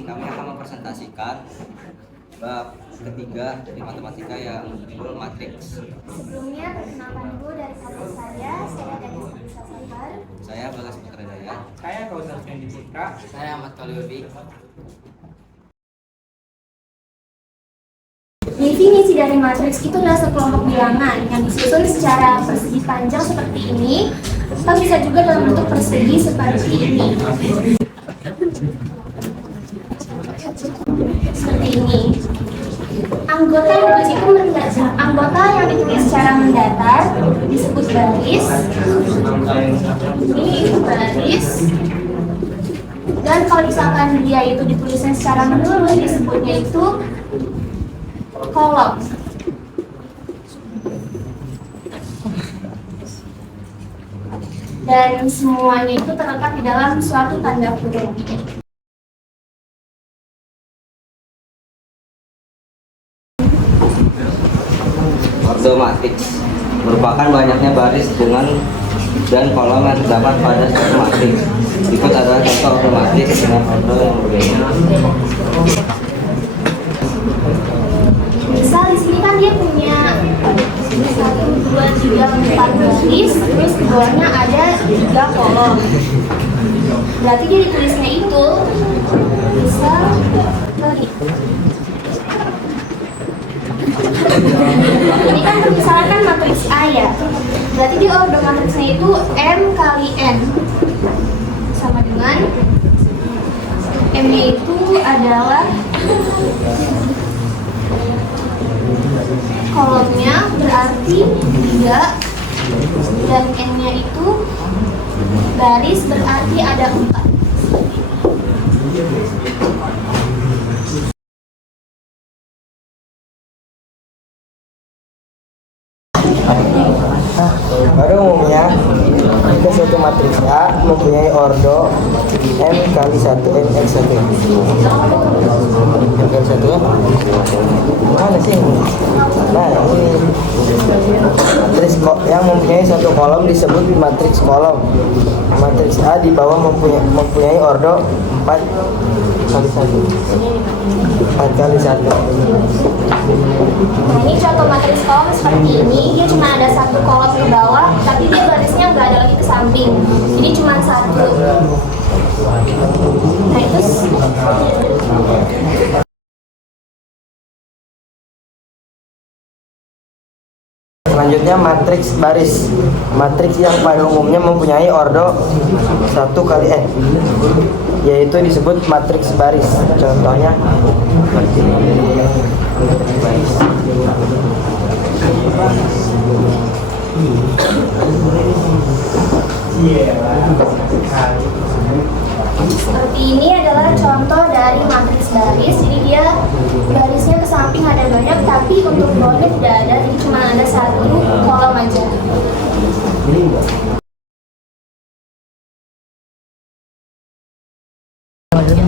ini kami akan mempresentasikan bab ketiga di matematika yang berjudul matriks. Sebelumnya perkenalkan dulu dari kampus saya Gadis Bisa Sabar. Saya Bagas Putradaya. Saya Kausar Fendi Putra. Saya Ahmad Kaliubi. Definisi dari matriks itu adalah sekelompok bilangan yang disusun secara persegi panjang seperti ini, atau bisa juga dalam bentuk persegi seperti ini. Seperti ini. Anggota yang ditulis secara mendatar disebut baris. Ini itu baris. Dan kalau misalkan dia itu ditulisnya secara menurun, disebutnya itu kolom. Dan semuanya itu terletak di dalam suatu tanda kurung. Orde matriks merupakan banyaknya baris dan kolom yang terdapat pada suatu matriks. Berikut adalah contoh orde matriks dengan orde yang berbeda. Misal di sini kan dia punya 1, 2, 3, 4 baris, terus di bawahnya ada 3 kolom. Berarti dia ditulisnya itu bisa ini kan misalnya kan matriks A ya. Berarti dia orde matriksnya itu M kali N sama dengan M-nya itu adalah kolomnya berarti 3 dan N-nya itu baris berarti ada 4. Pada umumnya, jika suatu matriks A mempunyai ordo M kali 1 MX1. MX1 ya? Mana sih? Nah, ini matriks yang mempunyai satu kolom disebut matriks kolom. Matriks A di bawah mempunyai ordo 4 kali 1. 4 kali 1. Nah, ini contoh matriks kolom seperti ini. Dia cuma ada satu kolom ke bawah, tapi dia barisnya nggak ada lagi ke samping. Jadi cuma satu. Nah, itu selanjutnya matriks baris. Matriks yang pada umumnya mempunyai ordo 1 kali N, yaitu disebut matriks baris. Contohnya seperti ini. Baris. seperti ini adalah contoh dari matriks baris. Jadi dia barisnya ke samping ada banyak, tapi untuk bawahnya tidak ada. Jadi cuma ada satu kolom aja.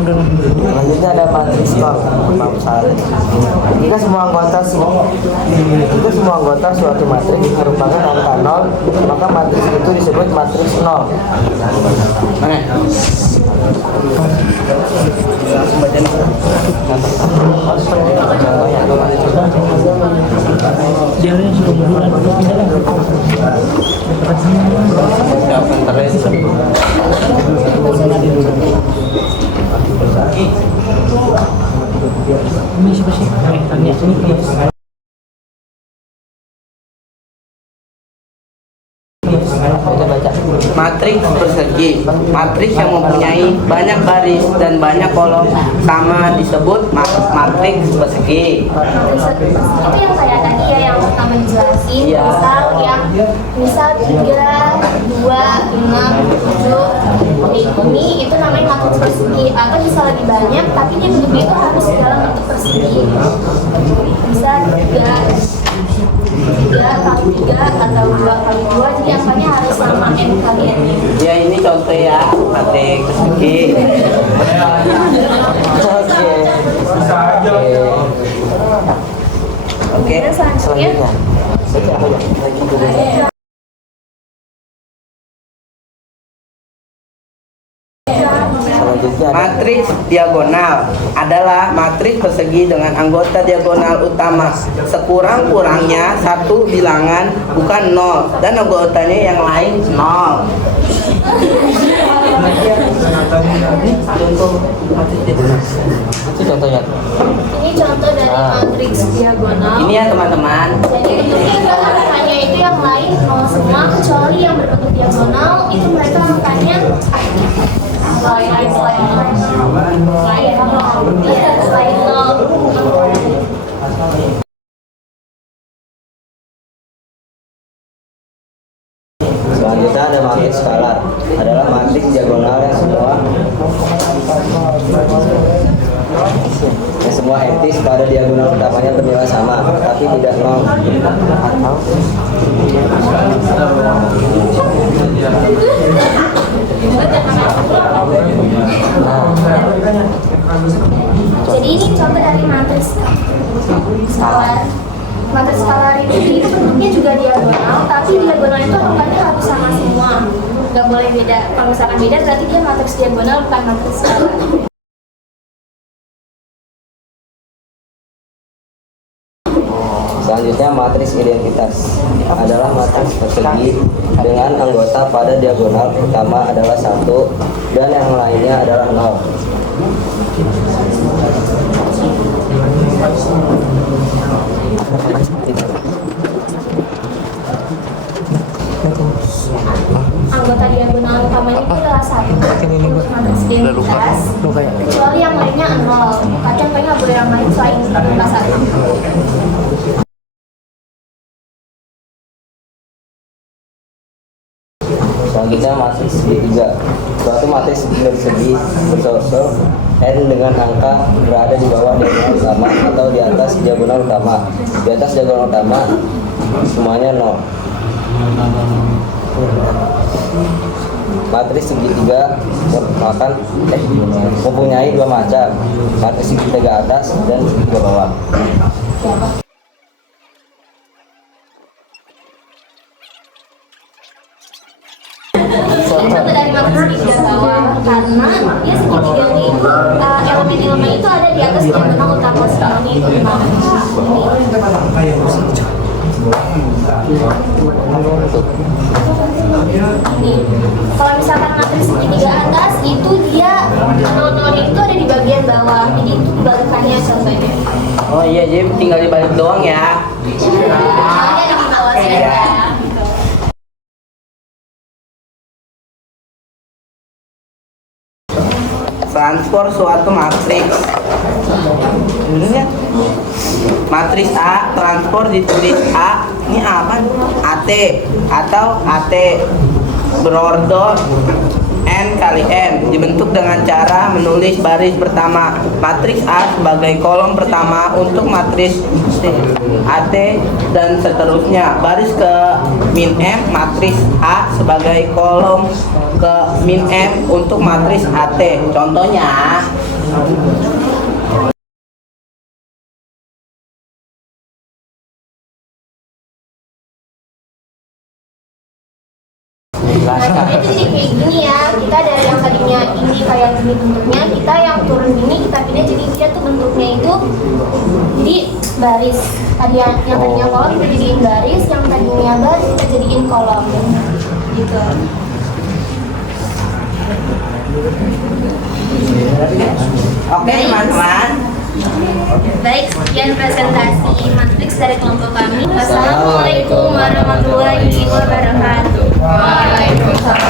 Selanjutnya ada matriks nol. Jika semua anggota suatu matriks merupakan angka 0, maka matriks itu disebut matriks nol. Matriks persegi. Matriks yang mempunyai banyak baris dan banyak kolom sama disebut matriks persegi. Itu yang kayak tadi ya, yang pertama dijelasin. Iya. Misal 3, 2, 6, 7. Ini itu namanya matriks persegi. Atau bisa lebih banyak, tapi dia bentuknya itu harus dalam bentuk persegi. Bisa 3 kali 3 atau 2 kali 2, jadi angkanya harus sama N kali N. Ya, ini contoh ya matriks persegi. Oke. Selanjutnya Selanjutnya Matriks diagonal adalah matriks persegi dengan anggota diagonal utama sekurang-kurangnya satu bilangan bukan 0 dan anggotanya yang lain 0. Itu contohnya. Ini contoh dari matriks diagonal. Ini ya teman-teman. Jadi bentuknya angkanya itu yang lain nol semua kecuali yang berbentuk diagonal itu mereka angkanya selain nol. Selanjutnya ada matriks skalar, adalah matriks diagonal yang semua etis pada diagonal utamanya bernilai sama, tapi tidak nol. Jadi ini contoh dari matriks skalar. Matriks skalar itu bentuknya juga diagonal, tapi diagonal itu angkanya harus sama semua, nggak boleh beda. Kalau misalkan beda berarti dia matriks diagonal bukan matriks skalar. Selanjutnya matriks identitas adalah matriks persegi dengan anggota pada diagonal utama adalah 1 dan yang lainnya adalah 0. Anggota diagonal utamanya itu adalah 1 untuk matriks identitas, kecuali yang lainnya 0. Kadang nggak boleh yang lain selain angka 1. Selanjutnya matriks segitiga, suatu matriks bersegi bersosok n dengan angka berada di bawah diagonal utama atau di atas diagonal utama. Di atas diagonal utama semuanya 0. Matriks segitiga mempunyai dua macam, matriks segitiga atas dan segitiga bawah. Ini contoh dari matriks segitiga bawah karena dia segitiganya itu elemen-elemen itu ada di atas diagonal utama semuanya itu 0. Ini kalau misalkan matriks segitiga atas itu dia nol-nolnya itu ada di bagian bawah, jadi itu kebalikannya contohnya. Oh iya, jadi tinggal dibalik doang ya. Ada di bawah saja. Transpor suatu matriks. Ini ya. Matriks A transpor ditulis A. Ini apa? AT atau AT berordo N kali M, dibentuk dengan cara menulis baris pertama matriks A sebagai kolom pertama untuk matriks AT dan seterusnya. Baris ke min M matriks A sebagai kolom ke min M untuk matriks AT. Contohnya Nah, itu jadi kayak gini ya. Kita dari yang tadinya ini kayak gini bentuknya, kita yang turun gini kita pindah jadi dia tuh bentuknya itu jadi baris. Tadi yang tadinya kolom kita jadiin baris, yang tadinya baris kita jadiin kolom. Gitu. oke teman-teman. Baik, sekian presentasi matriks dari kelompok kami. Wassalamualaikum warahmatullahi wabarakatuh. Waalaikumsalam.